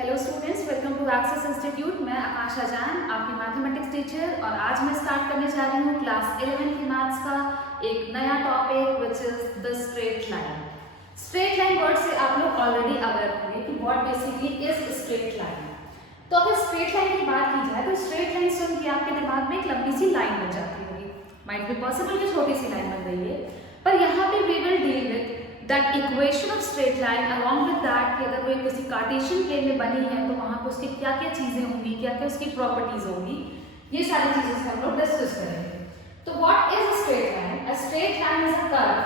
Hello students, welcome to access institute. मैं आकाशा जान, आपकी मैथमेटिक्स टीचर, और आज मैं स्टार्ट करने जा रही हूँ क्लास 11 की मैथ्स का एक नया topic which is the straight line. Straight line word से आप लोग ऑलरेडी अवेयर होंगे कि what basically is straight line. तो अगर स्ट्रेट लाइन की बात की जाए तो स्ट्रेट लाइन सुन के आपके दिमाग में एक लंबी सी लाइन बन जाती होगी। माइट बी पॉसिबल कि छोटी सी लाइन बन रही है, पर यहाँ पे we will deal with that equation of straight line along with that कि अगर वो किसी कार्टेशियन प्लेन में बनी है तो वहाँ पर उसकी क्या क्या चीज़ें होंगी, क्या क्या उसकी प्रॉपर्टीज होंगी, ये सारी चीज़ें हम लोग डिस्कस करेंगे। तो what is a straight line? A straight line is a curve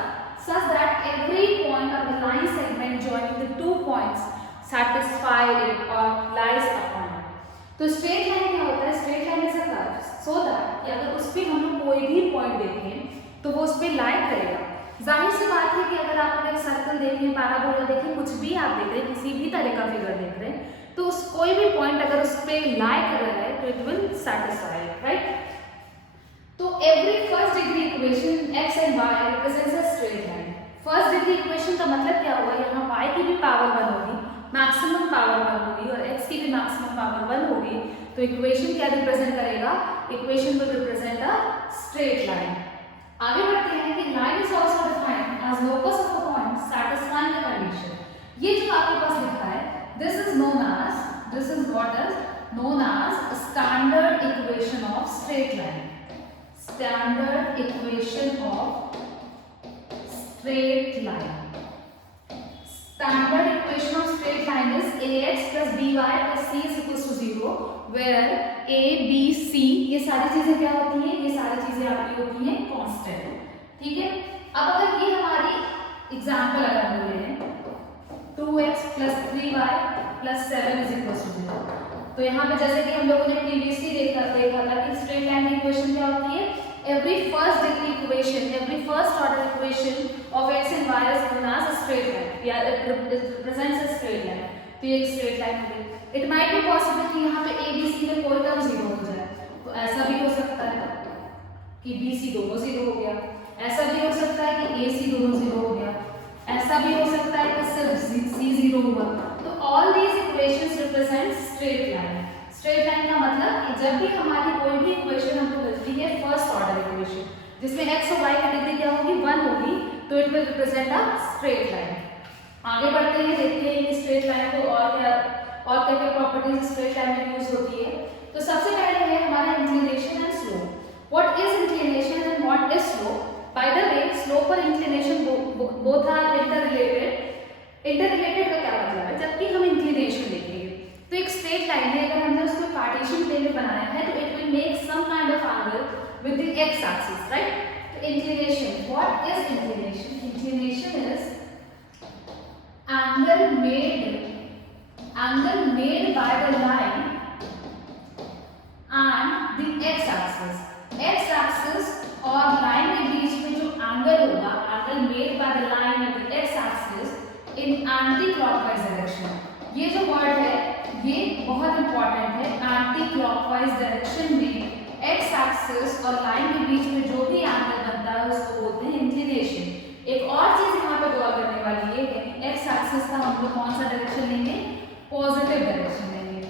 such that every point of the line segment joining the two points satisfy it or lies upon it. तो straight line क्या होता है? Straight line is a curve so that कि अगर उस पर हम लोग कोई भी पॉइंट देखें तो वो उस पर लाई करेगा। जाहिर सी बात है कि अगर आप एक सर्कल देखें, पैराबोला देखें, कुछ भी आप देख रहे हैं, किसी भी तरह का फिगर देख रहे हैं, तो उस कोई भी पॉइंट अगर उस पर लाई कर रहा है तो इट विल सैटिस्फाई, राइट? तो every first degree equation x and y represents a straight line. First degree equation का मतलब क्या हुआ? यहाँ y की भी पावर 1 होगी, मैक्सिमम पावर 1 होगी, और x की भी मैक्सिमम पावर 1 होगी। तो इक्वेशन क्या रिप्रेजेंट करेगा? Equation will represent a straight line. आगे बढ़ते हैं कि line is also defined as locus of a point satisfying the condition. ये जो आपके पास लिखा है, this is what is known as standard equation of straight line. Standard equation of straight line. Standard equation of straight line is ax plus by plus c is equals to 0, where a, b, c ये सारी चीजें क्या होती हैं? ये सारी चीजें आपकी होती हैं कांस्टेंट। ठीक है, अब अगर ये हमारी एग्जांपल अगर हम ले लें 2x plus 3y plus 7 is equals to 0, तो यहाँ पे जैसे कि हम लोगों ने प्रीवियसली देखा था कि स्ट्रेट लाइन की इक्वेशन क्या होती है? Every first degree equation, every first order equation of x and y is known as a straight line, या it represents a straight line. तो ये एक स्ट्रेट लाइन हो गई। इट माइट बी पॉसिबल कि यहाँ पे a b c में कोई टर्म 0 हो जाए, तो ऐसा भी हो सकता है कि b c दोनों 0 हो गया, ऐसा भी हो सकता है कि a c दोनों 0 हो गया, ऐसा भी हो सकता है कि सिर्फ c 0 हुआ। तो all these equations represent straight line. Straight line का मतलब कि जब भी हमारी कोई भी इक्वेशन हमको मिलती है फर्स्ट ऑर्डर इक्वेशन जिसमें x और y की डिग्री क्या होगी? 1 होगी, तो it will represent a straight line. आगे बढ़ते हैं, देखते हैं कि स्ट्रेट लाइन को और क्या प्रॉपर्टीज स्ट्रेट लाइन में यूज होती है। तो सबसे पहले है हमारा inclination and slope. What is inclination and what is slope? By the way, slope और inclination both are interrelated. Interrelated का क्या मतलब है? जबकि हम इंक्लिनेशन देखेंगे तो एक स्ट्रेट लाइन है, अगर हमने उसको कार्टेशियन प्लेन में बनाया है तो it will make some kind of angle with the X axis, right? तो inclination, what is inclination? Inclination is angle made by the line and the x axis. x axis और line के बीच में जो angle होगा, angle made by the line and the X axis in anti clockwise direction. ये जो word है ये बहुत इंपॉर्टेंट है। एंटी क्लॉकवाइज डायरेक्शन में एक्स एक्सिस और लाइन के बीच में जो भी एंगल बनता है उसको बोलते हैं इंक्लिनेशन। एक और चीज यहाँ पे गौर करने वाली है कि एक्स एक्सिस का हम लोग कौन सा डायरेक्शन लेंगे? पॉजिटिव डायरेक्शन लेंगे।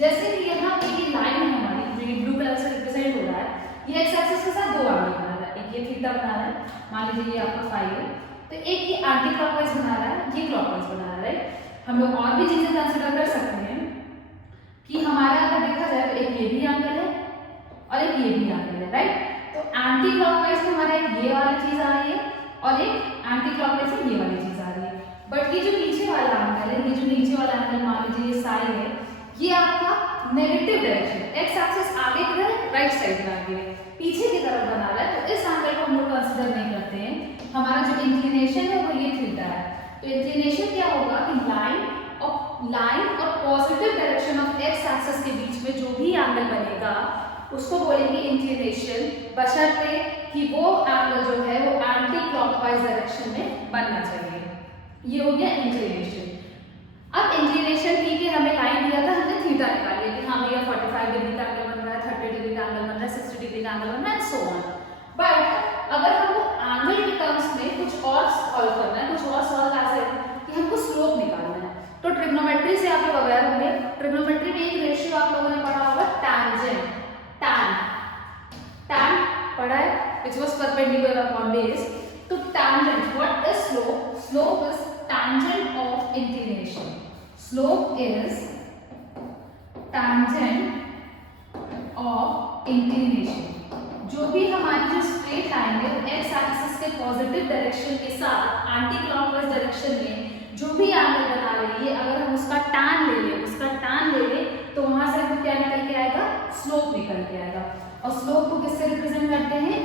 जैसे कि यहाँ पे ये लाइन है हमारी, ब्लू कलर से रिप्रेजेंट हो रहा है, ये एक्स एक्सिस के साथ दो एंगल बना रहा है। एक ये थीटा बना रहा है, मान लीजिए ये आपका फाई है, तो एक ये एंटी क्लॉकवाइज बना रहा है, ये क्लॉकवाइज बना रहा है, राइट? हम लोग और भी चीजें कंसीडर कर सकते हैं कि हमारा अगर देखा जाए तो एक ये भी एंगल है और एक ये भी एंगल है, राइट? तो एंटी क्लॉकवाइज में हमारा एक ये वाली चीज आ रही है और एक एंटी क्लॉकवाइज में ये वाली चीज आ रही है। बट ये जो नीचे वाला एंगल है, ये जो नीचे वाला एंगल मान लीजिए ये साई है, ये आपका नेगेटिव डायरेक्शन, एक्स एक्सिस आगे की तरफ राइट साइड में आगे पीछे की तरफ बना रहा है, तो इस एंगल को हम लोग कंसीडर नहीं करते हैं। हमारा जो इंक्लिनेशन है वो ये थीटा है। तो इंक्लिनेशन क्या होगा कि लाइन और positive direction of X axis के बीच में जो भी एंगल बनेगा उसको बोलेंगे इंक्लिनेशन, बशर्ते कि वो एंगल जो है वो एंटी क्लॉकवाइज डायरेक्शन में बनना चाहिए। ये हो गया इंक्लिनेशन। अब इंक्लिनेशन ठीक है, हमें लाइन दिया था, हमने थीटा निकाल लिया कि हाँ भैया 45 डिग्री का एंगल बन रहा है, 30 डिग्री का एंगल बन रहा है, 60 डिग्री का एंगल बन रहा है, सो ऑन। बट अगर हमको एंगल के टर्म्स में कुछ और सॉल्व करना है, कुछ और सॉल्व ऐसे कि हमको स्लोप निकालना है, तो ट्रिग्नोमेट्री से आप लोग अवेयर होंगे ट्रिग्नोमेट्री में एक रेशियो आप लोगों ने पढ़ा होगा टैंजेंट, टैन पढ़ा है, which was perpendicular upon base. तो tangent, what is slope? Slope is tangent of inclination. Slope is tangent of inclination. जो भी हमारी जो स्ट्रेट लाइन है एक्स एक्सिस के पॉजिटिव डायरेक्शन के साथ एंटी क्लॉकवाइज डायरेक्शन में जो भी एंगल बना रही है, अगर हम उसका tan ले लें तो वहां से हमको क्या निकल के आएगा? स्लोप निकल के आएगा। और स्लोप को किससे रिप्रेजेंट करते हैं?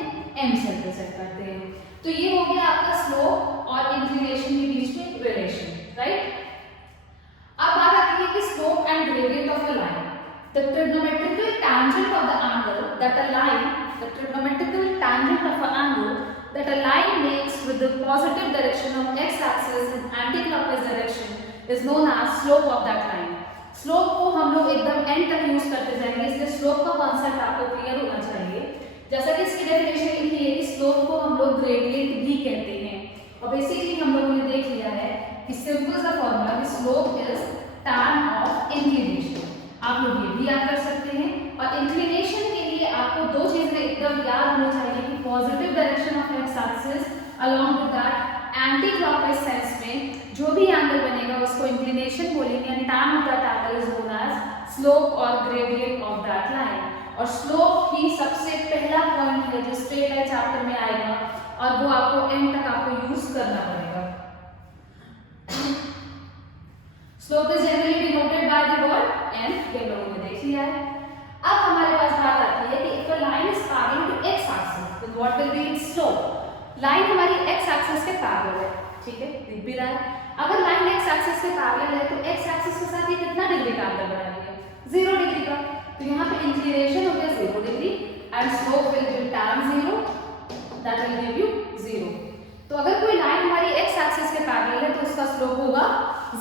m से रिप्रेजेंट करते हैं। तो ये हो गया आपका स्लोप और इंक्लिनेशन के बीच में रिलेशन, राइट। अब बात आती है कि slope and gradient of a line. The trigonometrical tangent of the angle that a line, the trigonometrical tangent of an angle that a line makes with the positive direction of x-axis in anti-clockwise direction is known as slope of that line. Slope को हम लोग एकदम and तक use करते जाएंगे, इसलिए slope का concept आपको क्लियर होना चाहिए। जैसा कि इसकी डेफिनेशन लिखी है कि स्लोप को हम लोग ग्रेडियंट भी कहते हैं, और बेसिकली हम लोगों ने देख लिया है कि सिंपल सा फॉर्मूला कि slope is tan of inclination. आप लोग ये भी याद कर सकते हैं। और इंक्लिनेशन के लिए आपको दो चीजें एकदम याद होनी चाहिए कि positive direction of X axis along with that anticlockwise sense में जो भी एंगल बनेगा उसको इंक्लिनेशन बोलेंगे, and tan of that angle is known as slope और ग्रेडियंट ऑफ दैट लाइन। और स्लोप ही सबसे पहला पॉइंट है जो स्ट्रेट लाइन चैप्टर में आएगा, और वो आपको एंड तक आपको यूज करना पड़ेगा। Slope is generally denoted by the word n, ये लोगों ने देख लिया है। अब हमारे पास बात आती है कि if a line is parallel to x axis then what will be its slope. Line हमारी x एक्सिस के पैरेलल है, ठीक है, दिख भी रहा है। अगर लाइन x एक्सिस के पैरेलल है तो x एक्सिस के साथ ये कितना डिग्री का एंगल बना रही है? 0 डिग्री का। तो यहाँ पे इंक्लिनेशन हो गया 0 degree and slope will be tan 0, that will give you 0। तो अगर कोई लाइन हमारी x एक्सिस के पैरेलल है तो उसका स्लोप होगा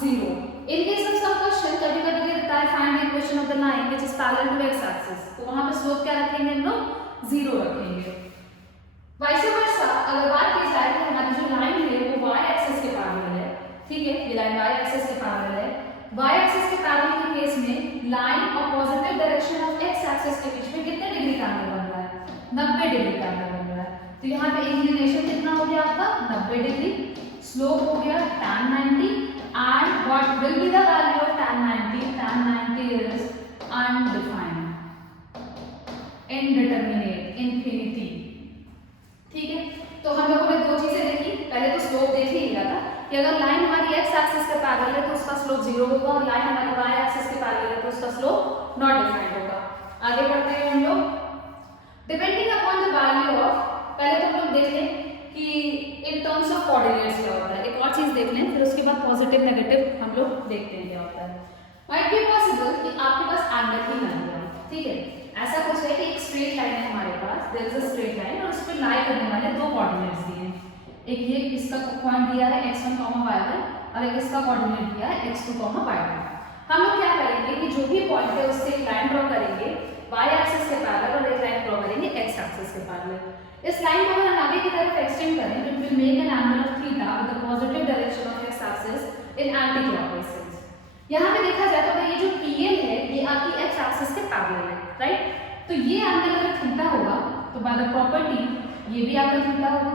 0। In case of some question, कभी-कभी देता है find the equation of the line which is parallel to x axis, तो वहाँ पे स्लोप क्या रखेंगे हम लोग? 0 रखेंगे। Vice versa, अगर बात की जाए कि हमारी जो लाइन है वो y एक्सिस के पैरेलल है, ठीक है, ये लाइन y एक्सिस के पैरेलल है। y एक्सिस के पैरेलल के केस में लाइन और positive direction of x axis के बीच में कितने डिग्री का एंगल बन रहा है? 90 डिग्री का एंगल बन रहा है। तो यहाँ पे इंक्लिनेशन कितना हो गया आपका? 90 डिग्री। स्लोप हो गया tan 90, and what will be the value of tan 90? Tan 90 is undefined, indeterminate, infinity, ठीक है। तो हम लोगों ने दो चीजें देखी, पहले तो स्लोप देख ही लिया था कि अगर लाइन हमारी x एक्सिस के पैरेलल है तो उसका स्लोप 0 होगा, और लाइन हमारी y एक्सिस के पैरेलल है तो उसका स्लोप नॉट डिफाइंड होगा। आगे बढ़ते हैं हम लोग। Depending upon the value of, पहले तो हम लोग देख लें कि इन टर्म्स ऑफ कोऑर्डिनेट्स क्या होता है, एक और चीज देख लें, फिर उसके बाद पॉजिटिव नेगेटिव हम लोग देखते हैं क्या होता है। माइट बी पॉसिबल कि आपके पास एंगल ही ना हो, ठीक है, ऐसा कुछ है कि एक स्ट्रेट लाइन है हमारे पास, there is a straight line, और उस पे लाई करने वाले दो कोऑर्डिनेट्स दिए हैं। एक ये इसका पॉइंट दिया है x1, y1, और एक इसका कोऑर्डिनेट दिया है x2, y2। हम लोग क्या करेंगे कि जो भी पॉइंट है उससे एक लाइन ड्रॉ करेंगे y एक्सिस के पैरेलल, और एक लाइन ड्रॉ करेंगे x एक्सिस के पैरेलल। इस लाइन को अगर आगे की तरफ एक्सटेंड करें तो it will make an angle of theta with the positive direction of x axis in anti clockwise sense. यहाँ पे देखा जाए तो अगर ये जो PL है ये आपकी x एक्सिस के पैरेलल है, राइट। तो ये एंगल अगर थीटा होगा तो बाय द प्रॉपर्टी ये भी एंगल थीटा होगा,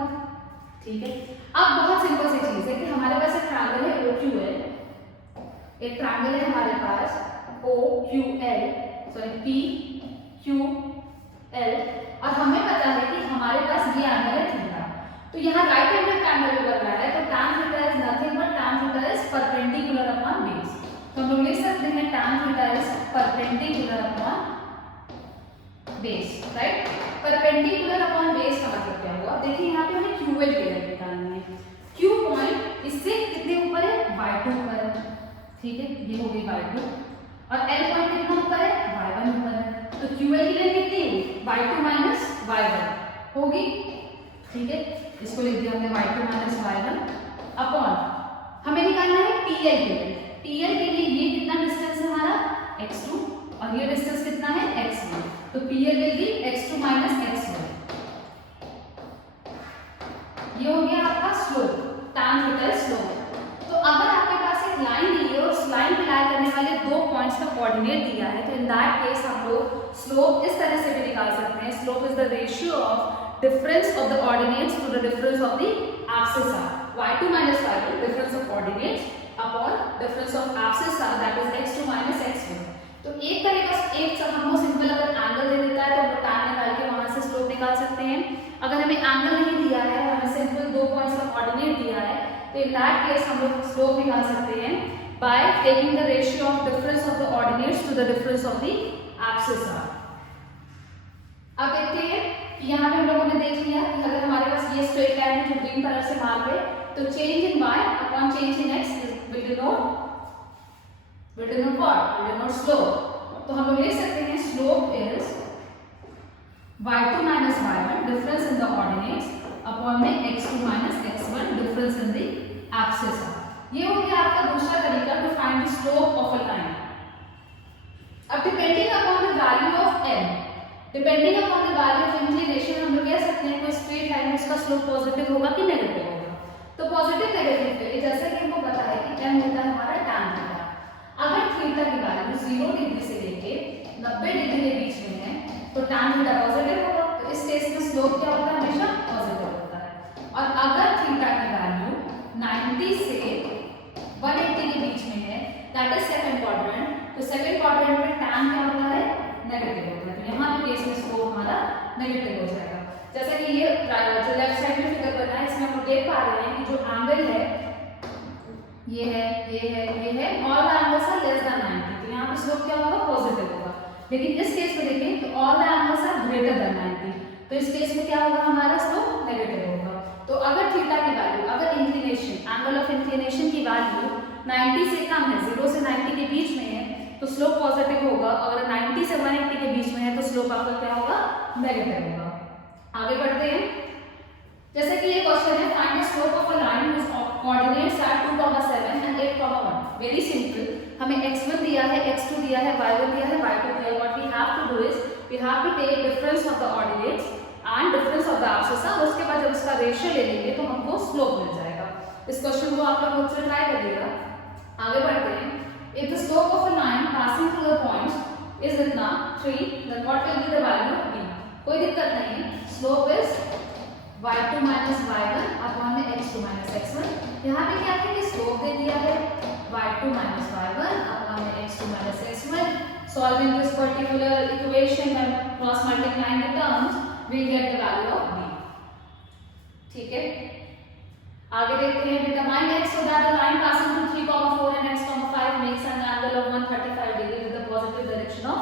ठीक है। अब बहुत सिंपल सी चीज है कि हमारे पास एक ट्रायंगल है OQL, एक ट्रायंगल है हमारे पास OQL, सॉरी PQL, और हमें पता है कि हमारे पास ये एंगल है थीटा। तो यहाँ राइट एंगल ट्रायंगल बन रहा है, तो tan theta is nothing but tan theta is perpendicular upon base. तो हम लोग लिख सकते हैं tan theta is perpendicular upon base, right. Perpendicular upon base का मतलब क्या हुआ? देखिए यहाँ पे हमें QL की वैल्यू निकालनी है। Q पॉइंट इससे कितने ऊपर है? y2 ऊपर है, ठीक है, ये हो गई y2, और L पॉइंट कितना ऊपर है? y1 ऊपर है। तो QL की वैल्यू कितनी होगी? y2 माइनस y1 होगी, ठीक है, इसको लिख दिया हमने y2 माइनस y1 अपॉन, हमें निकालना है TL के लिए। TL के लिए ये कितना डिस्टेंस है हमारा? x2, और ये डिस्टेंस कितना है? x1। तो PL will be x2 minus x1। ये हो गया आपका स्लोप, tan थीटा स्लोप। तो अगर आपके पास एक लाइन दी है और उस लाइन पे लाई करने पहले 2 पॉइंट्स का कोऑर्डिनेट दिया है, तो इन दैट केस हम लोग स्लोप इस तरह से भी निकाल सकते हैं, slope is the ratio of difference of the ordinates to the difference of the abscissa, y2 minus y1 difference of ordinates upon difference of abscissa that is x2 minus x1। तो एक तरीका एक हमको सिंपल अगर angle दे देता है तो हम tan निकाल के वहां से स्लोप निकाल सकते हैं। अगर हमें एंगल नहीं दिया है, हमें सिंपल 2 पॉइंट्स का कोऑर्डिनेट दिया है, तो इन दैट केस हम लोग स्लोप निकाल सकते हैं by taking the ratio of difference of the ordinates to the difference of the abscissa। अब देखते हैं कि यहाँ पे हम लोगों ने देख लिया कि अगर हमारे पास ये स्ट्रेट लाइन है जो ग्रीन कलर से मार्क है, तो change in y upon change in x will denote what? Will denote slope। तो हम लोग लिख सकते हैं slope is y2 minus y1 difference in the ordinates upon में x2 minus x1 difference in the abscissa। ये हो गया आपका दूसरा तरीका to find the slope of a line. अब depending upon the value of n, depending upon the value of inclination हम लोग कह सकते हैं कोई स्ट्रेट लाइन उसका स्लोप पॉजिटिव होगा कि नेगेटिव होगा। तो पॉजिटिव नेगेटिव के लिए जैसा कि हमको पता है कि n होता है हमारा tan थीटा। अगर थीटा की वैल्यू 0 डिग्री से लेके 90 डिग्री के बीच में है तो tan थीटा पॉजिटिव होगा, तो इस केस में स्लोप क्या होता है? हमेशा पॉजिटिव होता है। और अगर थीटा की वैल्यू 90 से 180 के बीच में है, दैट इज सेकंड क्वाड्रेंट, तो सेकंड क्वाड्रेंट में tan क्या होता है? नेगेटिव होता है। तो यहाँ पे केस में स्लोप हमारा नेगेटिव हो जाएगा। जैसा कि ये जो लेफ्ट साइड में फिगर बना है, इसमें हम लोग देख पा रहे हैं कि जो एंगल है ये है, ये है, ये है, all the angles are less than 90, तो यहाँ पे स्लोप क्या होगा? पॉजिटिव होगा। लेकिन इस केस में देखें तो all the angles are greater than 90, तो इस केस में क्या होगा? हमारा स्लोप नेगेटिव होगा। तो अगर थीटा की वैल्यू, अगर इंक्लिनेशन, एंगल ऑफ इंक्लिनेशन की वैल्यू 90 से कम है, 0 से 90 के बीच में है, तो स्लोप पॉजिटिव होगा। अगर 90 से 180 के बीच में है तो स्लोप आपका क्या होगा? नेगेटिव होगा। आगे बढ़ते हैं। जैसे कि ये क्वेश्चन है, find the slope of a line whose coordinates are 2,7 and 8,1। Very simple, हमें x1 दिया है, x2 दिया है, y1 दिया है, y2 दिया है। What we have to do is we have to take difference of the ordinates and difference of the abscissa, और उसके बाद जब इसका रेशियो ले लेंगे तो हमको स्लोप मिल जाएगा। इस क्वेश्चन को आप लोग खुद से ट्राई करिएगा। आगे बढ़ते हैं। If the slope of a line passing through the points is इतना 3, then what will be the value of b? कोई दिक्कत नहीं है, slope is y2 minus y1 upon में x2 minus x1। यहाँ पे क्या है कि स्लोप दे दिया है y2 minus y1 अपॉन में x2 minus x1। Solving this particular equation and cross multiplying the terms, we get the value of b। ठीक है, आगे देखते हैं। Determine x so that the line passing through 3,4 and x,5 makes an angle of 135 degree with the positive direction of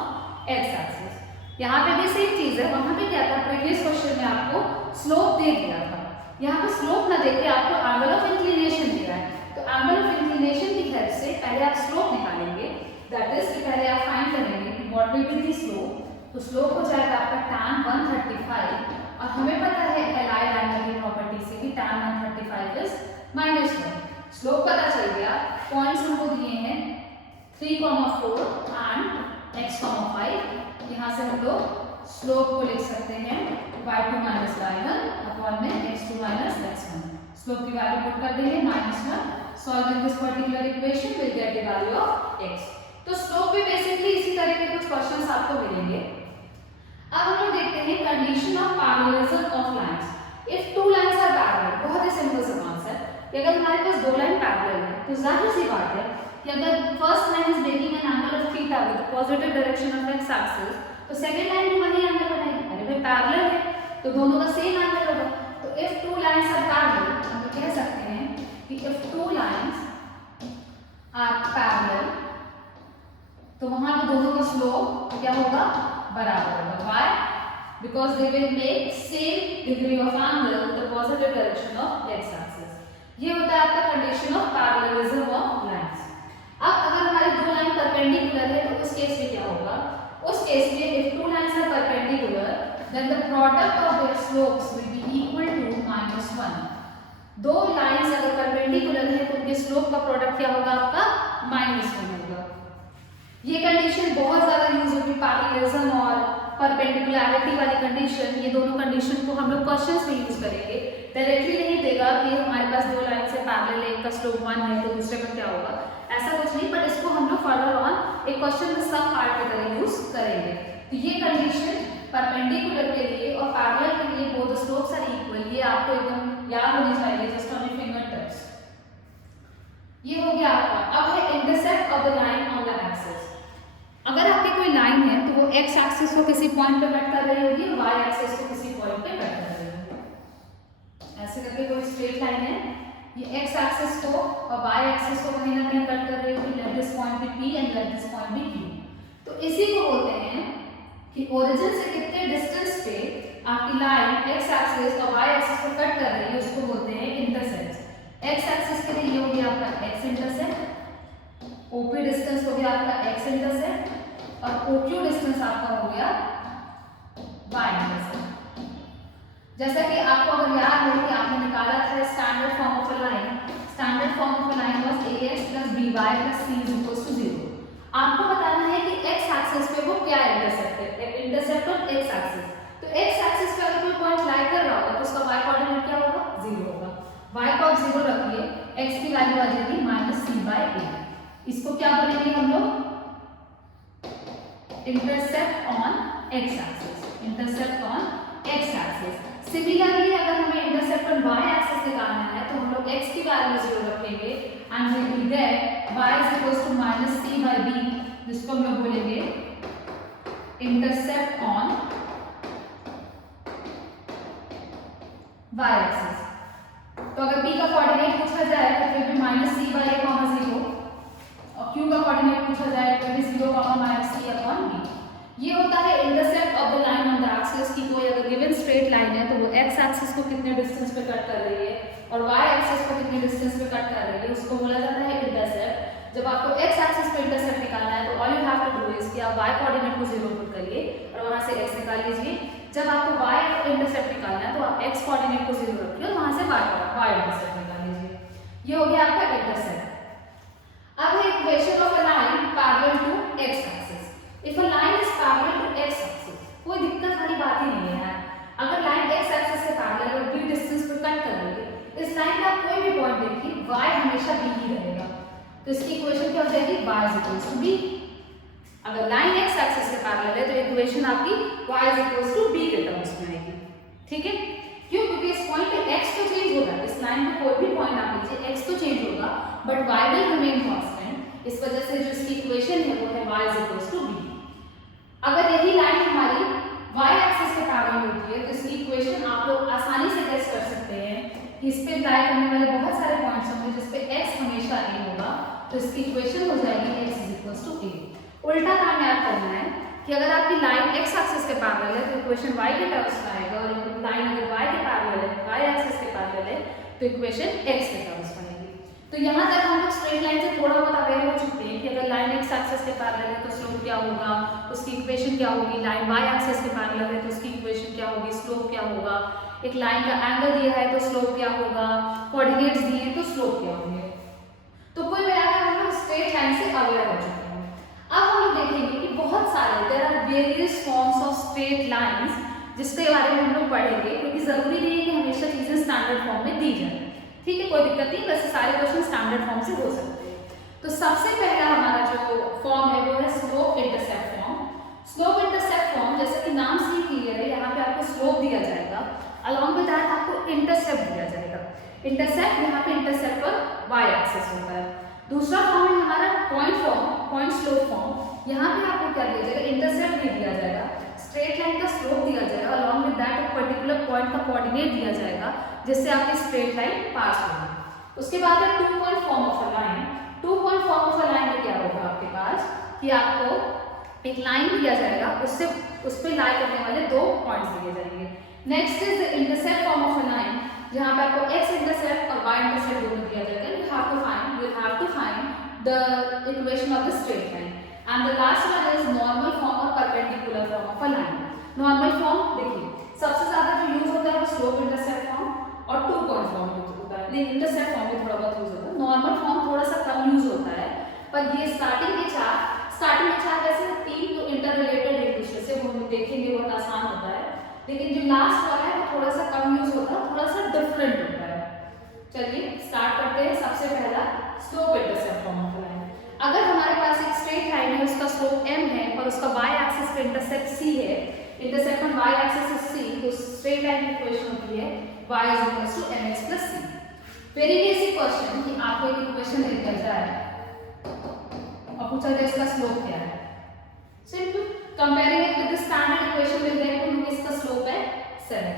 x axis। यहाँ पे भी same चीज है, वहां पे क्या था? प्रीवियस क्वेश्चन में आपको स्लोप दे दिया था, यहाँ पे स्लोप ना देके आपको एंगल ऑफ इंक्लिनेशन दिया है। तो एंगल ऑफ इंक्लिनेशन की हेल्प से पहले आप स्लोप निकालेंगे, दैट इज कि पहले आप फाइंड करेंगे कि what will be the slope. तो स्लोप हो जाएगा आपका tan 135, और हमें पता है एलआई लैम्डा की प्रॉपर्टी से कि tan 135 इज -1। स्लोप पता चल गया, पॉइंट्स हमको दिए हैं 3,4 एंड x,5। यहाँ से हम लोग स्लोप को लिख सकते हैं y2 minus y1 अपॉन में x2 minus x1। स्लोप की वैल्यू पुट कर देंगे -1। Solving this particular equation will get the value of x। तो स्लोप भी बेसिकली इसी तरह के कुछ क्वेश्चंस आपको मिलेंगे। अब हम लोग देखते हैं condition of parallelism of lines. If two lines are parallel, बहुत ही सिंपल सा कॉन्सेप्ट कि अगर हमारे पास दो लाइन पैरेलल है तो जाहिर सी बात है कि अगर first line is making an angle of theta with positive direction of X axis, तो सेकंड लाइन भी वही एंगल बनाएगी। अरे भाई पैरेलल है तो दोनों का सेम एंगल होगा। तो if two lines are parallel, हम लोग कह सकते हैं कि if two lines are parallel, तो वहां पे दोनों का स्लोप क्या होगा? बराबर होगा। Why? Because they will make same degree of angle with the positive direction of X axis. ये होता है आपका condition of parallelism of lines. अब अगर हमारे दो लाइन परपेंडिकुलर है तो उस केस में क्या होगा? उस केस में if two lines are perpendicular then the product of their slopes will be equal to -1। दो लाइंस अगर परपेंडिकुलर है तो उनके स्लोप का प्रोडक्ट क्या होगा? आपका -1 होगा। ये कंडीशन बहुत ज्यादा यूज होगी, पैरेललिज्म और परपेंडिकुलरिटी वाली कंडीशन। ये दोनों कंडीशन को हम लोग क्वेश्चंस में यूज करेंगे। डायरेक्टली नहीं देगा कि हमारे पास दो लाइन से पैरेलल है, एक का स्लोप 1 है तो दूसरे का क्या होगा, ऐसा कुछ नहीं, बट इसको हम लोग फर्दर ऑन एक क्वेश्चन में सब पार्ट की तरह यूज करेंगे। तो ये कंडीशन परपेंडिकुलर के लिए और पैरेलल के लिए बोथ स्लोप्स आर इक्वल, ये आपको एकदम याद होनी चाहिए just on your finger tips. ये हो गया आपका। अब है intercept of the line on the axis. अगर आपकी कोई लाइन है तो वो एक्स एक्सिस को किसी पॉइंट पे कट कर रही होगी और वाई एक्सिस को किसी पॉइंट पे कट कर रही होगी। ऐसे करके कोई स्ट्रेट लाइन है, ये एक्स एक्सिस को और वाई एक्सिस को कहीं ना कहीं कट कर रही होगी। Let this point be P and let this point be Q. तो इसी को बोलते हैं कि ओरिजिन से कितने डिस्टेंस पे आपकी लाइन एक्स एक्सिस और वाई एक्सिस को कट कर रही है उसको बोलते हैं इंटरसेप्ट। एक्स एक्सिस के लिए ये हो गया आपका एक्स इंटरसेप्ट, ओपी डिस्टेंस हो गया आपका एक्स इंटरसेप्ट और ओक्यू डिस्टेंस आपका हो गया वाई इंटरसेप्ट। जैसा कि आपको अगर याद हो कि आपने निकाला था standard form of a line, standard form of a line was ax + by + c = 0। आपको बताना है कि x एक्सिस पे वो क्या इंटरसेप्ट है, इंटरसेप्ट ऑन x एक्सिस। तो x एक्सिस पे अगर कोई पॉइंट लाई कर रहा होगा तो उसका y कोऑर्डिनेट क्या होगा, 0 होगा। y को आप 0 रखिए, x की वैल्यू आ जाएगी -c/a। इसको क्या बोलेंगे हम लोग, intercept on x axis, intercept on x axis. Similarly अगर हमें इंटरसेप्ट ऑन y एक्सिस निकालना है तो हम लोग x की वैल्यू 0 रखेंगे and we will get y =-c/b, जिसको हम लोग बोलेंगे इंटरसेप्ट ऑन y एक्सिस। तो अगर b का कोऑर्डिनेट पूछा जाए तो फिर भी -c/a, 0 और q का कोऑर्डिनेट पूछा जाए तो भी 0, -c/b। ये होता है intercept of the line on the axis की कोई अगर गिवन स्ट्रेट लाइन है तो वो x एक्सिस को कितने डिस्टेंस पे कट कर रही है और y एक्सिस को कितने डिस्टेंस पे कट कर रही है, उसको बोला जाता है इंटरसेप्ट। जब आपको x एक्सिस पे इंटरसेप्ट निकालना है तो all you have to do is कि आप y कोऑर्डिनेट को 0 पुट करिए और वहां से x निकाल लीजिए। जब आपको y इंटरसेप्ट निकालना है तो आप x कोऑर्डिनेट को 0 रखिए और वहां से y इंटरसेप्ट निकाल लीजिए। ये हो गया आपका इंटरसेप्ट। अब है equation of a line parallel to x axis. If a line is parallel to x axis, कोई दिक्कत वाली बात ही नहीं है। अगर लाइन x एक्सिस के पैरेलल और b डिस्टेंस पे कट कर रही है, इस लाइन का कोई भी पॉइंट देखिए y हमेशा b ही रहेगा। तो इसकी इक्वेशन क्या हो जाएगी, y = b। अगर लाइन x एक्सिस के पैरेलल है तो इक्वेशन आपकी y = b के टर्म्स में आएगी। ठीक है, क्यों, क्योंकि इस पॉइंट पे x तो चेंज होगा, इस लाइन पे कोई भी पॉइंट आप लीजिए x तो चेंज होगा but y will remain constant. इस वजह से जो इसकी इक्वेशन है वो है y = b। अगर यही लाइन हमारी y एक्सिस के पैरेलल होती है तो इसकी इक्वेशन आप लोग आसानी से गेस कर सकते हैं कि इस पे लाई करने वाले बहुत सारे पॉइंट्स होंगे जिस पे x हमेशा a होगा। तो इसकी इक्वेशन हो जाएगी x = a। उल्टा काम याद करना है कि अगर आपकी लाइन x एक्सिस के पैरेलल है तो इक्वेशन y के टर्म्स में आएगा और लाइन अगर y के पैरेलल है, y एक्सिस के पैरेलल है तो इक्वेशन x के टर्म्स में आएगी। तो यहाँ तक हम लोग स्ट्रेट लाइन से थोड़ा बहुत अवेयर हो चुके हैं कि अगर लाइन x एक्सिस के पैरेलल है तो स्लोप क्या होगा, उसकी इक्वेशन क्या होगी। लाइन y एक्सिस के पैरेलल है तो उसकी इक्वेशन क्या होगी, स्लोप क्या होगा। एक लाइन का एंगल दिया है तो स्लोप क्या होगा, कोऑर्डिनेट्स दिए हैं तो स्लोप क्या होंगे। तो कुल मिलाकर हम लोग स्ट्रेट लाइन से अवेयर हो चुके हैं। अब हम लोग देखेंगे कि बहुत सारे there are various forms of straight lines जिसके बारे में हम लोग पढ़ेंगे, क्योंकि जरूरी नहीं है कि हमेशा चीजें स्टैंडर्ड फॉर्म में दी जाए। ठीक है, कोई दिक्कत नहीं, वैसे सारे क्वेश्चन स्टैंडर्ड फॉर्म से हो सकते हैं। तो सबसे पहला हमारा जो फॉर्म है वो है slope intercept form. Slope intercept form जैसे कि नाम से ही क्लियर है, यहाँ पे आपको स्लोप दिया जाएगा, अलॉन्ग विद दैट आपको इंटरसेप्ट दिया जाएगा। इंटरसेप्ट यहाँ पे इंटरसेप्ट पर y एक्सिस होता है। दूसरा फॉर्म है हमारा point form, point slope form. यहाँ पे आपको क्या दिया जाएगा, इंटरसेप्ट भी दिया जाएगा, स्ट्रेट लाइन का स्लोप दिया जाएगा, अलॉन्ग विद दैट एक पर्टिकुलर पॉइंट का कोऑर्डिनेट दिया जाएगा जिससे आपकी स्ट्रेट लाइन पास होगी। उसके बाद है 2 point form of a line. 2 point form of a line में क्या होगा आपके पास कि आपको एक लाइन दिया जाएगा, उससे उस पे लाई करने वाले 2 पॉइंट्स दिए जाएंगे। Next is the intercept form of a line, जहां पे आपको x इंटरसेप्ट और y इंटरसेप्ट दोनों दिया जाएगा। You have to find the equation of the straight line. And the last one is normal form or perpendicular form of a line. Normal form देखिए सबसे ज्यादा जो यूज होता है वो स्लोप इंटरसेप्ट फॉर्म और 2 पॉइंट फॉर्म होता है, लेकिन इंटरसेप्ट फॉर्म में थोड़ा बहुत यूज होता है। नॉर्मल फॉर्म थोड़ा सा कम यूज होता है, पर ये स्टार्टिंग में चार वैसे 3 तो इंटर रिलेटेड है एक दूसरे से, वो हम देखेंगे, बहुत आसान होता है। लेकिन जो लास्ट वाला है वो थोड़ा सा कम यूज होता है, थोड़ा सा डिफरेंट होता है। चलिए स्टार्ट करते हैं। सबसे पहला slope intercept form of line. अगर हमारे पास एक स्ट्रेट लाइन है, उसका उसका y एक्सिस पे इंटरसेप्ट c है, intercept on y axis is c, तो स्ट्रेट लाइन की इक्वेशन होती है y is equal to mx plus c। Very basic question कि आपको एक इक्वेशन दे दिया जाए और पूछा जाए इसका स्लोप क्या है। Simple, comparing it with the standard equation will get to know इसका स्लोप है 7।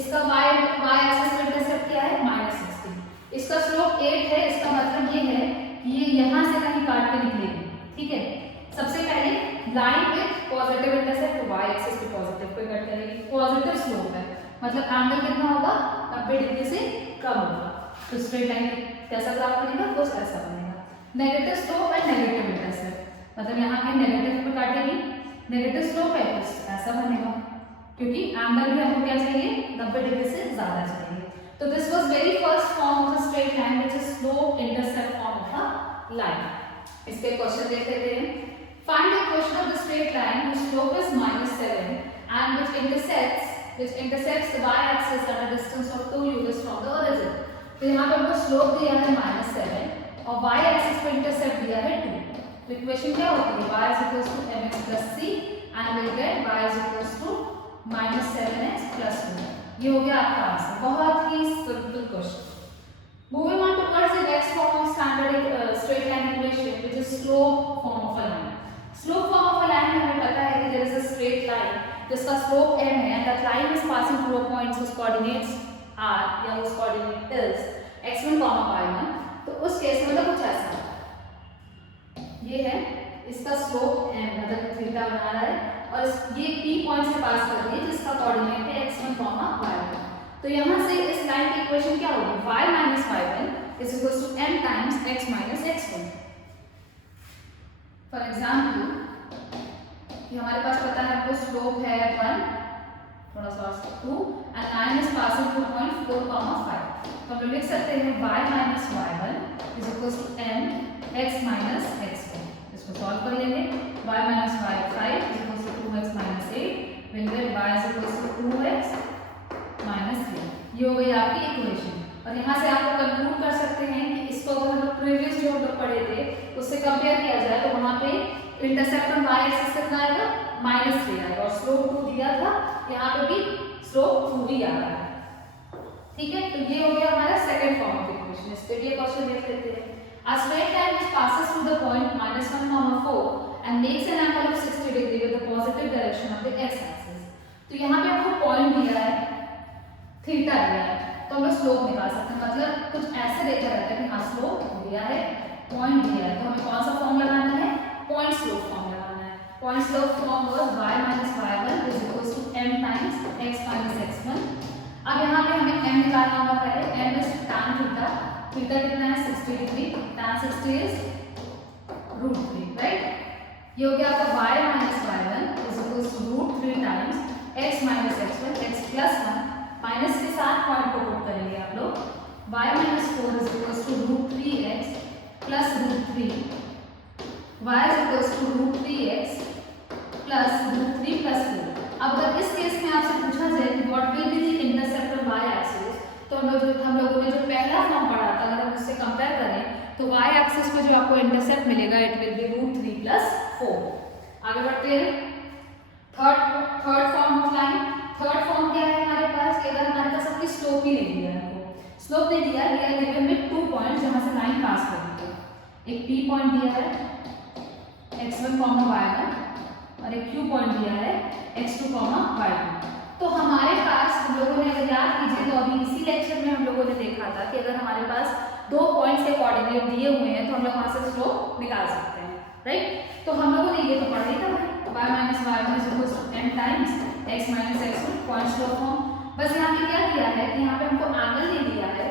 इसका y एक्सिस पे इंटरसेप्ट क्या है -16, इसका स्लोप 8 है। इसका मतलब ये है कि ये यहां से कहीं काट के निकलेगी। ठीक है, सबसे पहले line with positive intercept y axis पे पॉजिटिव पे कट करेगी, पॉजिटिव स्लोप है मतलब एंगल कितना होगा 90 डिग्री से कम होगा। तो स्ट्रेट लाइन कैसा ग्राफ बनेगा, कुछ ऐसा बनेगा। Negative slope and negative intercept मतलब यहाँ पे नेगेटिव पे काटेगी, नेगेटिव स्लोप है कुछ ऐसा बनेगा क्योंकि एंगल भी हमको क्या चाहिए 90 डिग्री से ज्यादा चाहिए। तो this was very first form of a straight line which is slope intercept form of a line. इस पे क्वेश्चन देख लेते हैं। Find the equation of the straight line which slope is -7 and which intercepts the y axis at a distance of 2 units from the origin. तो यहाँ पे हमको slope दिया है -7 और y एक्सिस पे इंटरसेप्ट दिया है 2। तो इक्वेशन क्या होती है, y is equals to mx plus c and we'll get y is equals to -7x plus 2। ये हो गया आपका आंसर, बहुत ही simple question. Moving on towards the next form of standard straight line equation which is slope form of a line. Slope form of a line में हमें पता है कि there is a straight line जिसका slope m है and that line is passing through a point whose coordinates are या whose coordinate is x1, y1। तो उस केस में मतलब कुछ ऐसा ये है, इसका स्लोप m मतलब थीटा बना रहा है और ये p पॉइंट से पास कर रही है जिसका कोऑर्डिनेट है x1, y1। तो यहाँ से इस लाइन की इक्वेशन क्या होगी, y minus y1 is equals to m times x minus x1। For example कि हमारे पास पता है आपको स्लोप है 1, थोड़ा सा 2 and line is passing through point 4, 5। तो हम लिख सकते हैं y minus y1 is equals to m x minus x1। इसको सॉल्व कर लेंगे, y minus y5 is equals to 2x minus 8 will get y is equals to 2x minus 3। ये हो गई आपकी इक्वेशन और यहाँ से आप लोग कंक्लूड कर सकते हैं कि इसको अगर हम लोग प्रीवियस जो हम लोग पढ़े थे उससे कंपेयर किया जाए तो वहाँ पे इंटरसेप्ट ऑन y एक्सिस कितना आएगा -3 आएगा और स्लोप 2 दिया था, यहाँ पे भी स्लोप 2 ही आ रहा है। ठीक है, तो ये हो गया हमारा सेकंड फॉर्म ऑफ इक्वेशन। इस पे भी क्वेश्चन देख लेते हैं। A straight line which passes through the point -1, 4 and makes an angle of 60 degree with the positive direction of the x-axis। तो यहाँ पे आपको पॉइंट दिया है, थीटा दिया है, तो हम लोग स्लोप निकाल सकते हैं। मतलब कुछ ऐसे देखा रहता है कि हाँ स्लोप दिया है, पॉइंट दिया है, तो हमें कौन सा फॉर्म लगाना है, पॉइंट स्लोप फॉर्म लगाना है। पॉइंट स्लोप फॉर्म होगा y minus y1 is equals to m times x minus x1। अब यहाँ पे हमें m निकालना होगा, पहले m is tan theta, theta कितना है 60 डिग्री, tan 60 is √3, राइट। ये हो गया आपका y minus y1 is equals to √3 times x minus x1, x plus 1 minus के साथ पॉइंट को पुट करेंगे आप लोग, y minus 4 is equals to √3x plus √3, y is equals to √3x plus √3 plus 4। अब अगर इस केस में आपसे पूछा जाए कि what will be the intercept on y axis, तो हम लोगों ने जो पहला फॉर्म पढ़ा था अगर हम उससे कंपेयर करें तो y एक्सिस पे जो आपको इंटरसेप्ट मिलेगा इट विल बी √3 plus 4। आगे बढ़ते हैं, third form of line. Third form क्या है हमारे पास कि अगर हमारे पास अपनी स्लोप ही नहीं दिया है, हमको स्लोप नहीं दिया, ये है गिवन में 2 पॉइंट जहां से लाइन पास कर रही है। एक p पॉइंट दिया है x1, y1 और एक q पॉइंट दिया है x2, y2। तो हमारे पास हम लोगों ने अगर याद कीजिए तो अभी इसी लेक्चर में हम लोगों ने देखा था कि अगर हमारे पास 2 पॉइंट्स के कोऑर्डिनेट दिए हुए हैं तो हम लोग वहां से स्लोप निकाल सकते हैं, राइट। तो हम लोगों ने ये तो पढ़ा ही था, y minus y1 is equals to m times x minus x1 point slope form. बस यहाँ पे क्या दिया है कि यहाँ पे हमको एंगल नहीं दिया है,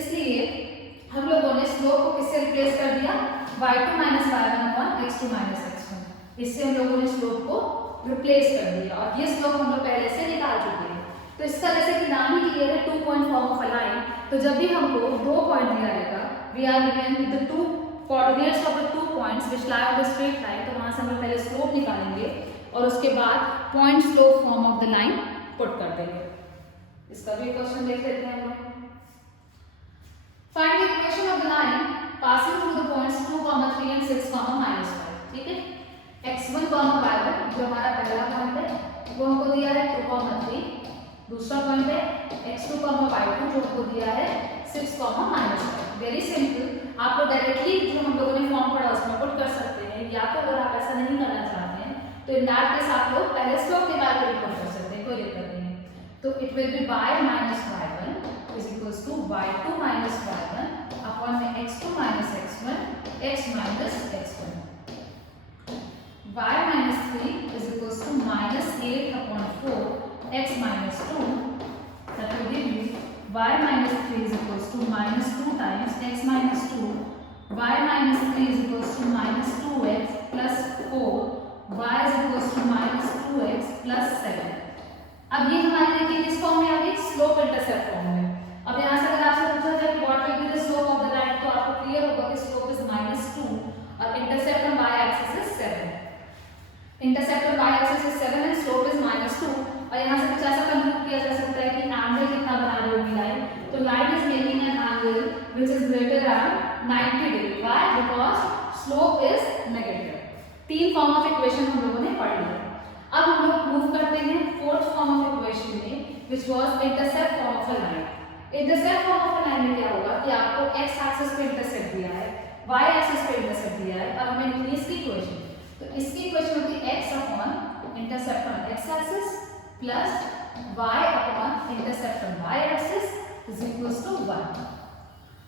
इसलिए हम लोगों ने स्लोप को किससे रिप्लेस कर दिया, y2 minus y1 upon x2 minus x1। इससे हम लोगों ने स्लोप को रिप्लेस कर दिया और ये स्लोप हम लोग पहले से निकाल चुके हैं। तो इसका जैसे कि नाम ही क्लियर है 2 point form of a line, तो जब भी हमको 2 पॉइंट दिया रहेगा we are given with the 2 coordinates of the 2 points which lie on the straight line, तो वहां से हम लोग पहले स्लोप निकालेंगे और उसके बाद point slope form of the line put कर देंगे। इसका भी क्वेश्चन देख लेते हैं हम लोग। Find the equation of the line passing through the points 2, 2, 3 and 6, -5, ठीक है। x1, y1 जो हमारा पहला पॉइंट है वो हमको दिया है 2, 3, दूसरा पॉइंट है x2, y2 जो हमको दिया है 6, -5। Very simple. आप लोग डायरेक्टली जो हम लोगों ने फॉर्म पढ़ा उसमें पुट कर सकते हैं, या तो अगर आप ऐसा नहीं करना चाहते हैं तो इन दैट केस आप लोग पहले स्लोप निकाल के पुट कर सकते हैं, कोई दिक्कत नहीं है। तो it will be y minus y1 is equals to y2 minus y1 upon x2 minus x1 x minus x1। y minus 3 is equals to minus 8 upon 4 x minus 2, that will give you y minus 3 is equals to minus 2 times x minus 2, y minus 3 is equals to minus 2x plus 4, y is equals to minus 2x plus 7। अब ये हमारे देखिए किस form में आ गई, slope intercept form में। अब यहाँ से अगर आपसे पूछा जाए कि what will be the slope of the line, तो आपको क्लियर होगा कि स्लोप इज -2 और intercept on y axis is 7। Intercept on y axis is 7 and slope is -2। और यहाँ से कुछ ऐसा कंक्लूड किया जा सकता है कि एंगल कितना बना रही होगी लाइन, तो line is making an angle which is greater than 90 degree. Why? Because slope is negative. तीन फॉर्म ऑफ इक्वेशन हम लोगों ने पढ़ लिया। अब हम लोग मूव करते हैं फोर्थ फॉर्म ऑफ इक्वेशन में, which was intercept form of a line. Intercept form of a line में क्या होगा कि आपको x एक्सिस पे इंटरसेप्ट दिया है, y एक्सिस पे इंटरसेप्ट दिया है और हमें निकली इसकी इक्वेशन। तो इसकी इक्वेशन होती है x upon intercept on x axis plus y upon intercept on y axis is equals to 1।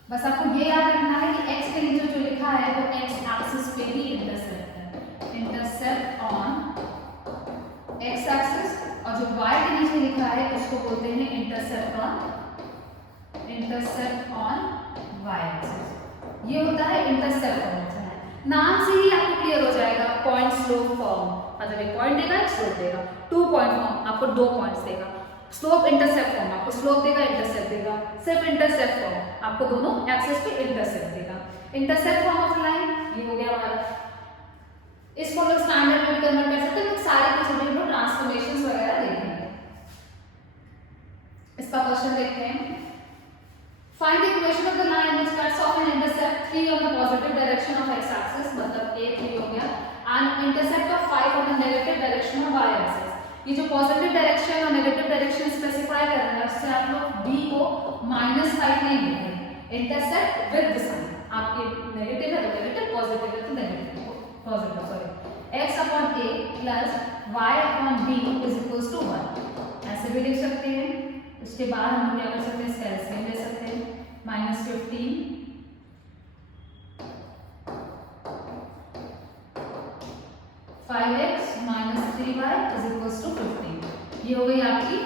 बस आपको ये याद रखना है कि x के नीचे जो लिखा है वो x एक्सिस पे ही इंटरसेप्ट है, इंटरसेप्ट ऑन x एक्सिस, और जो y के नीचे लिखा है उसको बोलते हैं इंटरसेप्ट ऑन y एक्सिस। ये होता है इंटरसेप्ट फॉर्म। नाम से ही आपको क्लियर हो जाएगा, पॉइंट स्लोप फॉर्म, मतलब एक पॉइंट देगा एक स्लोप देगा। 2 पॉइंट फॉर्म आपको 2 पॉइंट्स देगा, स्लोप इंटरसेप्ट फॉर्म आपको स्लोप देगा इंटरसेप्ट देगा, सिर्फ इंटरसेप्ट फॉर्म आपको दोनों एक्सिस पे इंटरसेप्ट देगा। इंटरसेप्ट फॉर्म ऑफ लाइन ये हो गया हमारा। इसको लोग स्टैंडर्ड में भी कन्वर्ट कर सकते हैं, लोग सारे कुछ हम लोग ट्रांसफॉर्मेशंस वगैरह देखेंगे। इसका क्वेश्चन देखते हैं। Find the equation of the line which cuts off an intercept 3 on the positive direction of x axis, मतलब a 3 हो गया, and intercept of 5 on the negative direction of y axis। ये जो पॉजिटिव डायरेक्शन और negative direction specify कर रहे हैं उससे आप लोग b को -5 नहीं लिखेंगे, इंटरसेप्ट विद द साइन। आपके नेगेटिव है तो नेगेटिव, पॉजिटिव है तो negative, positive sorry, x upon a plus y upon b is equals to 1, ऐसे भी लिख सकते हैं। उसके बाद हम क्या कर सकते हैं, इसका एलसीएम ले सकते हैं, -15 5x minus 3y is equals to 15। ये हो गई आपकी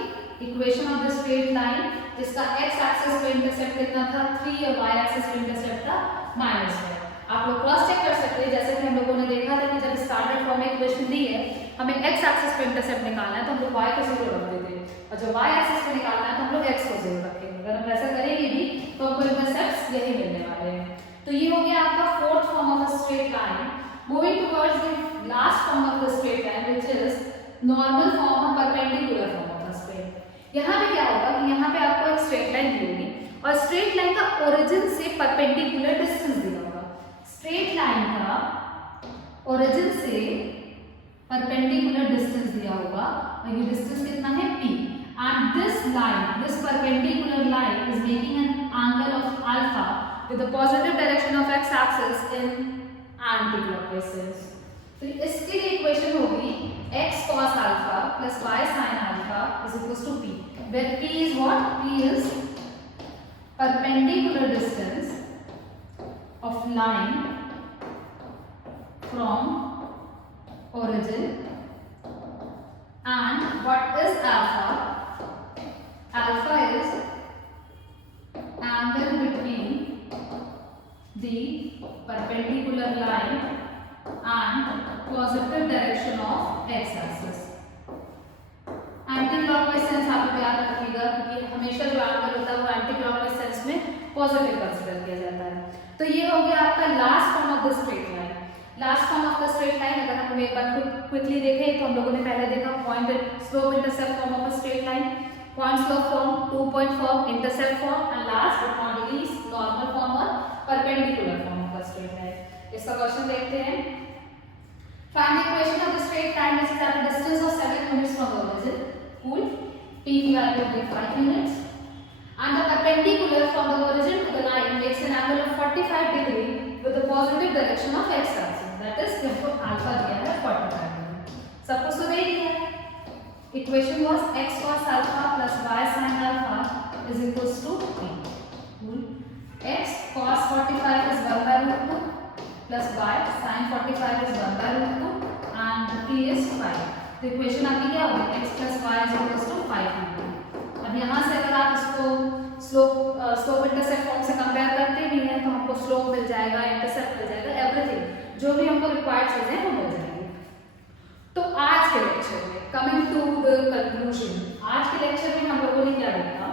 equation of the straight line जिसका x एक्सिस पे इंटरसेप्ट कितना था 3 और y एक्सिस पे इंटरसेप्ट था -1। आप लोग क्रॉस चेक कर सकते हैं, जैसे कि हम लोगों ने देखा था कि जब स्टैंडर्ड फॉर्म में इक्वेशन दी है हमें x एक्सिस पे इंटरसेप्ट निकालना है तो हम लोग y को 0 रख देते हैं, और जब y एक्सिस पे निकालना है तो हम लोग x को 0 रखेंगे। अगर हम ऐसा करेंगे भी तो हमको इंटरसेप्ट्स यही मिलने वाले हैं। तो ये हो गया आपका fourth form of a straight line. Moving towards the last form of the straight line which is normal form और perpendicular form of the straight. यहाँ पे क्या होगा कि यहाँ पे आपको एक स्ट्रेट लाइन दी होगी और स्ट्रेट लाइन का ओरिजिन से परपेंडिकुलर डिस्टेंस दिया होगा। स्ट्रेट लाइन का ओरिजिन से परपेंडिकुलर डिस्टेंस दिया होगा और ये डिस्टेंस कितना है p, and this line, this perpendicular line is making an angle of alpha with the positive direction of x axis in anti-clockwise sense। तो इसके लिए इक्वेशन होगी x cos alpha plus y sin alpha is equals to p, where p is what? p is perpendicular distance of line from origin, and what is alpha? Alpha is angle between the perpendicular line and positive direction of x axis। Anti clockwise sense आप लोग याद रखिएगा क्योंकि हमेशा जो angle होता है वो एंटी क्लॉकवाइज सेंस में पॉजिटिव कंसीडर किया जाता है। तो ये हो गया आपका last form of the straight line. Last form of the straight line अगर हम एक बार क्विकली देखें तो हम लोगों ने पहले देखा point slope intercept form of a straight line, point slope form, 2 point form, intercept form, and last but not least normal form और perpendicular form of a straight line. इसका क्वेश्चन देखते हैं। Find the equation of the straight line which is at a distance of 7 units from the origin. Cool. P की value will be 5 units. And the perpendicular from the origin to the line makes an angle of 45 degree with the positive direction of x axis. That is, हमको alpha दिया है 45 degree. सब कुछ तो दे दिया है। Equation was x cos alpha plus y sin alpha is equals to p. Cool. X cos 45 is 1 by root 2 plus y sin 45 is 1 by root 2 and p is 5. तो equation आपकी क्या होगी? x plus y is equals to 5 होगी। अब यहाँ से अगर आप इसको स्लोप इंटरसेप्ट फॉर्म से कंपेयर करते भी हैं तो हमको स्लोप मिल जाएगा, इंटरसेप्ट मिल जाएगा, एवरीथिंग जो भी हमको रिक्वायर्ड चीजें वो मिल जाएंगी। तो आज के लेक्चर में कमिंग टू द कंक्लूजन, आज के लेक्चर में हम लोगों ने क्या देखा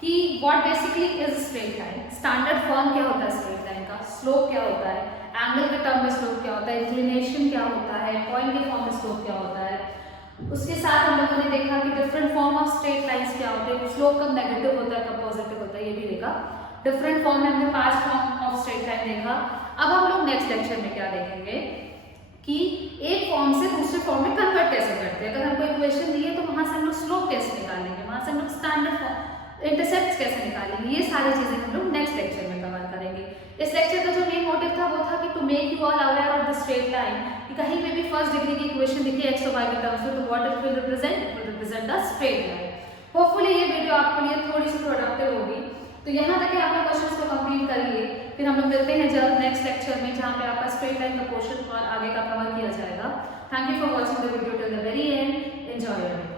कि what basically is straight line, standard form क्या होता है स्ट्रेट लाइन का, स्लोप क्या होता है, एंगल के टर्म में स्लोप क्या होता है, इंक्लिनेशन क्या होता है, पॉइंट के फॉर्म में स्लोप क्या होता है। उसके साथ हम लोगों ने देखा कि different form of straight lines क्या होते हैं, स्लोप कब नेगेटिव होता है कब पॉजिटिव होता है, ये भी देखा। डिफरेंट फॉर्म में हमने 5 फॉर्म ऑफ स्ट्रेट लाइन देखा। अब हम लोग नेक्स्ट लेक्चर में क्या देखेंगे कि एक फॉर्म से दूसरे फॉर्म में कन्वर्ट कैसे करते हैं। अगर हमको इक्वेशन दी है तो वहां से हम लोग स्लोप कैसे निकालेंगे, वहां से हम लोग स्टैंडर्ड फॉर्म इंटरसेप्ट्स कैसे निकालेंगे, ये सारी चीजें हम लोग नेक्स्ट लेक्चर में कवर करेंगे। इस लेक्चर का जो मेन मोटिव था वो था कि to make you all aware of the straight line, कि कहीं पे भी फर्स्ट डिग्री की इक्वेशन दिखे x और y के टर्म्स में तो what it will represent the straight line. Hopefully ये वीडियो आपके लिए थोड़ी सी प्रोडक्टिव होगी। तो यहाँ तक आपने क्वेश्चंस को कंप्लीट करिए, फिर हम लोग मिलते हैं जब नेक्स्ट लेक्चर में जहाँ पे आपका स्ट्रेट लाइन का पोर्शन और आगे का कवर किया जाएगा। Thank you for watching the video till the very and. Enjoy your day.